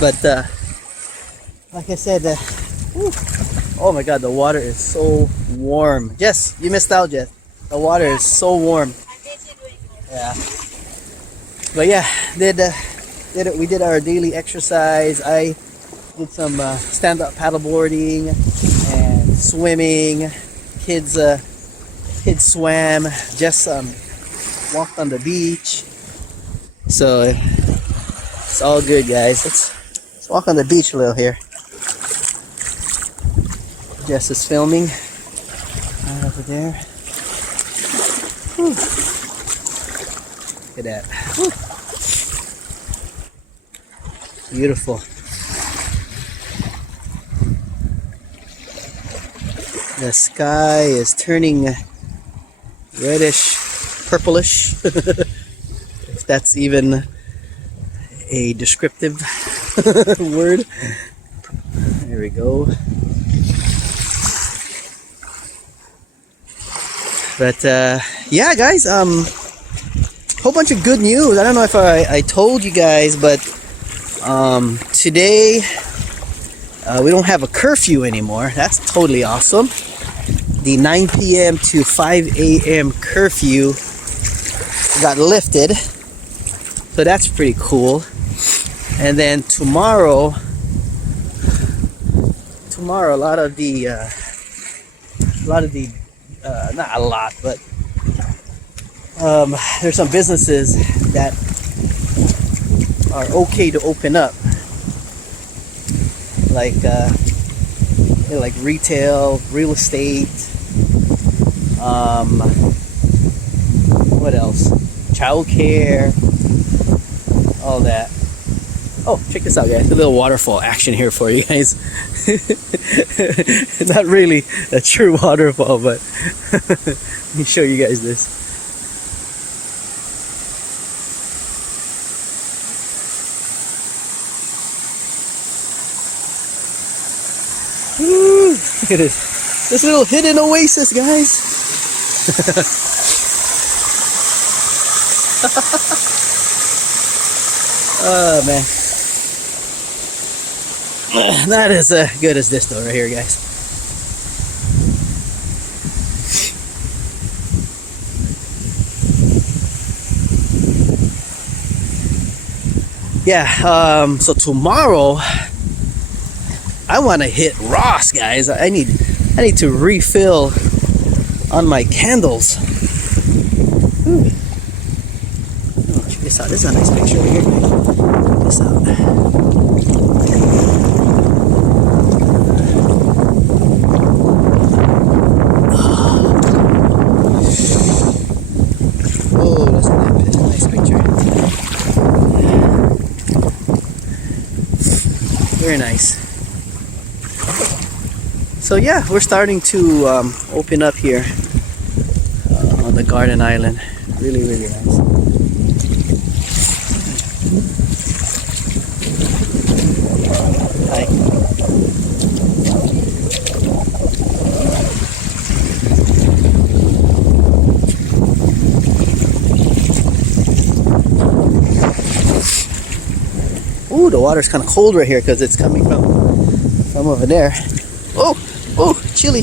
But like I said, oh my god, the water is so warm. Jess, you missed out, Jess. The water is so warm. Yeah. But yeah, we did our daily exercise. I did some stand-up paddleboarding and swimming. Kids swam. Jess walked on the beach. So it's all good, guys. Let's walk on the beach a little here. Jess is filming right over there. Whew. Look at that. Whew. Beautiful. The sky is turning reddish, purplish, if that's even a descriptive word. There we go. But yeah, guys, whole bunch of good news. I don't know if I told you guys, but today we don't have a curfew anymore. That's totally awesome. The 9 p.m. to 5 a.m. curfew got lifted, so that's pretty cool. And then tomorrow, a lot of the not a lot, but there's some businesses that are okay to open up, like retail, real estate, what else? Childcare, all that. Oh, check this out, guys. A little waterfall action here for you guys. Not really a true waterfall, but let me show you guys this. Woo, look at this little hidden oasis, guys. Oh man, not as good as this though right here, guys. Yeah, so tomorrow I want to hit Ross, guys. I need to refill on my candles. Ooh. Oh, check this out. This is a nice picture right here. Check this out. Oh, that's a nice picture. Very nice. So yeah, we're starting to open up here on the Garden Island. Really, really nice. Hi. Ooh, the water's kind of cold right here because it's coming from over there. Oh, chilly.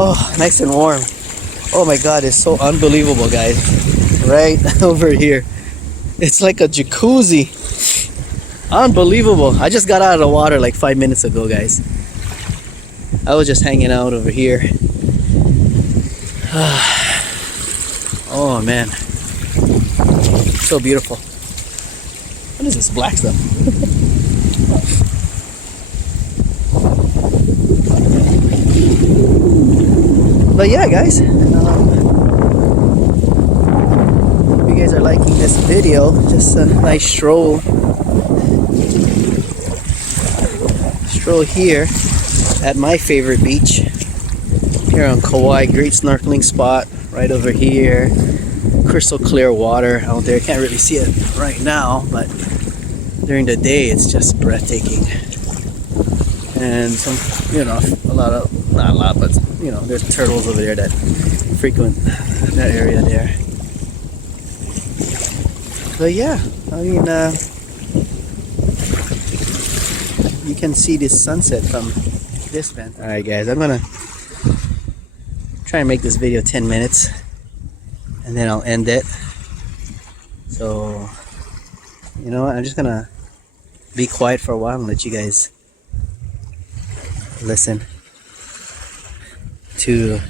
Oh, nice and warm. Oh my god, it's so unbelievable, guys. Right over here. It's like a jacuzzi. Unbelievable. I just got out of the water like 5 minutes ago, guys. I was just hanging out over here. Oh man. So beautiful. What is this black stuff? But yeah, guys, hope you guys are liking this video. Just a nice stroll here at my favorite beach here on Kauai. Great snorkeling spot right over here. Crystal clear water out there. Can't really see it right now, but during the day it's just breathtaking. And some, not a lot, but there's turtles over there that frequent that area there. But yeah, I mean, you can see this sunset from this man. Alright guys, I'm gonna try and make this video 10 minutes and then I'll end it. So, you know what, I'm just gonna be quiet for a while and let you guys listen to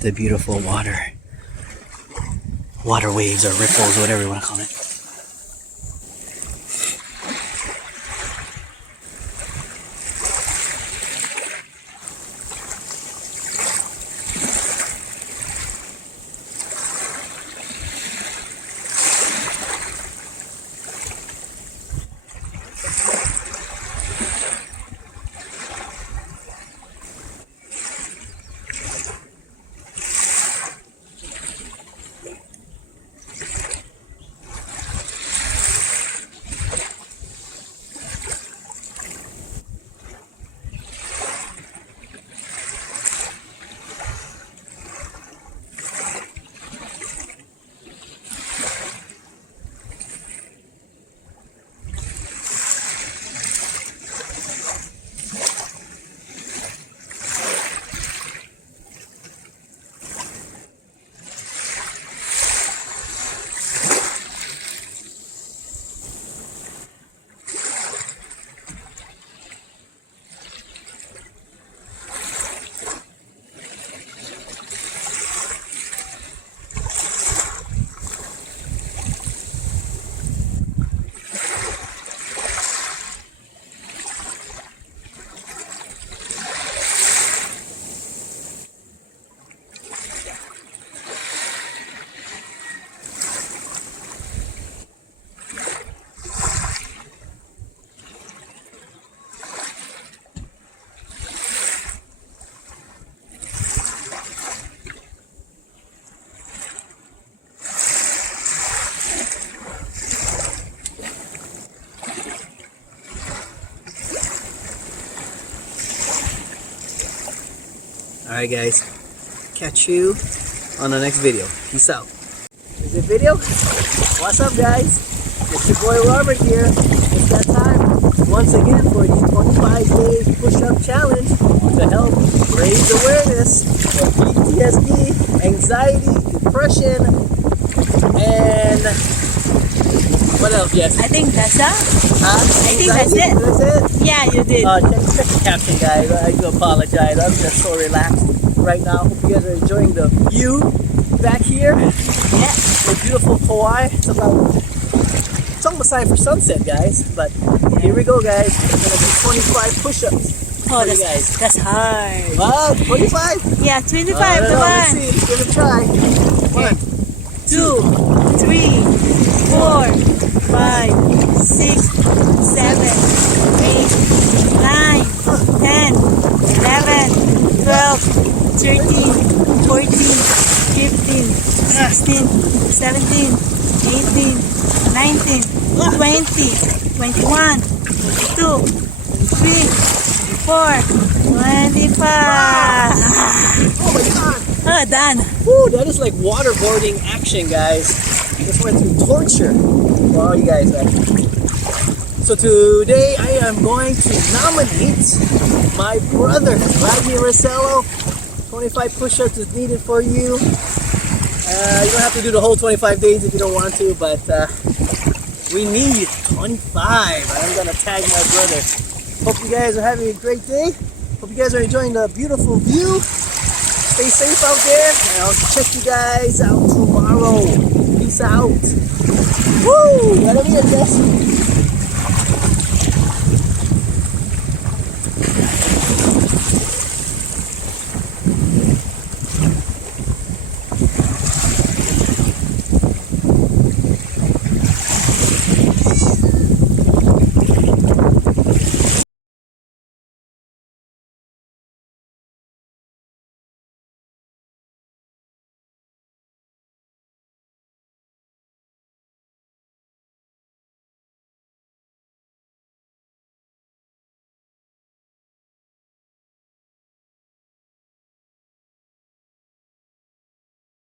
the beautiful water waves or ripples, whatever you want to call it. Alright guys, catch you on the next video. Peace out. Is it video? What's up guys? It's your boy Robert here. It's that time once again for the 25-day push-up challenge to help raise awareness of PTSD, anxiety, depression, and what else, Jess? I think that's it. I think that's it. That's it? Yeah, you did. Check the caption, guys. I do apologize. I'm just so relaxed right now. Hope you guys are enjoying the view back here. Yeah. The beautiful Kauai. It's almost time for sunset, guys. But here we go, guys. We're gonna do 25 push-ups. Oh, that's hard. Wow, 25? Yeah, 25. Let's Come on. see. Let's give it a try. 1, 2, 3, 4, 5, 6, 7, 8, 9, 10, 11, 12, 13, 14, 15, 16, 17, 18, 19, 20, 21, 22, 23, 24, 25. Oh my god. Oh, done. Woo, that is like waterboarding action, guys. Just went through torture for all you guys, man. So today I am going to nominate my brother, Rodney Rosello. 25 push-ups is needed for you. You don't have to do the whole 25 days if you don't want to, but we need 25. I'm gonna tag my brother. Hope you guys are having a great day. Hope you guys are enjoying the beautiful view. Stay safe out there, and I'll check you guys out tomorrow. Peace out. Woo! Gotta be a Jessie.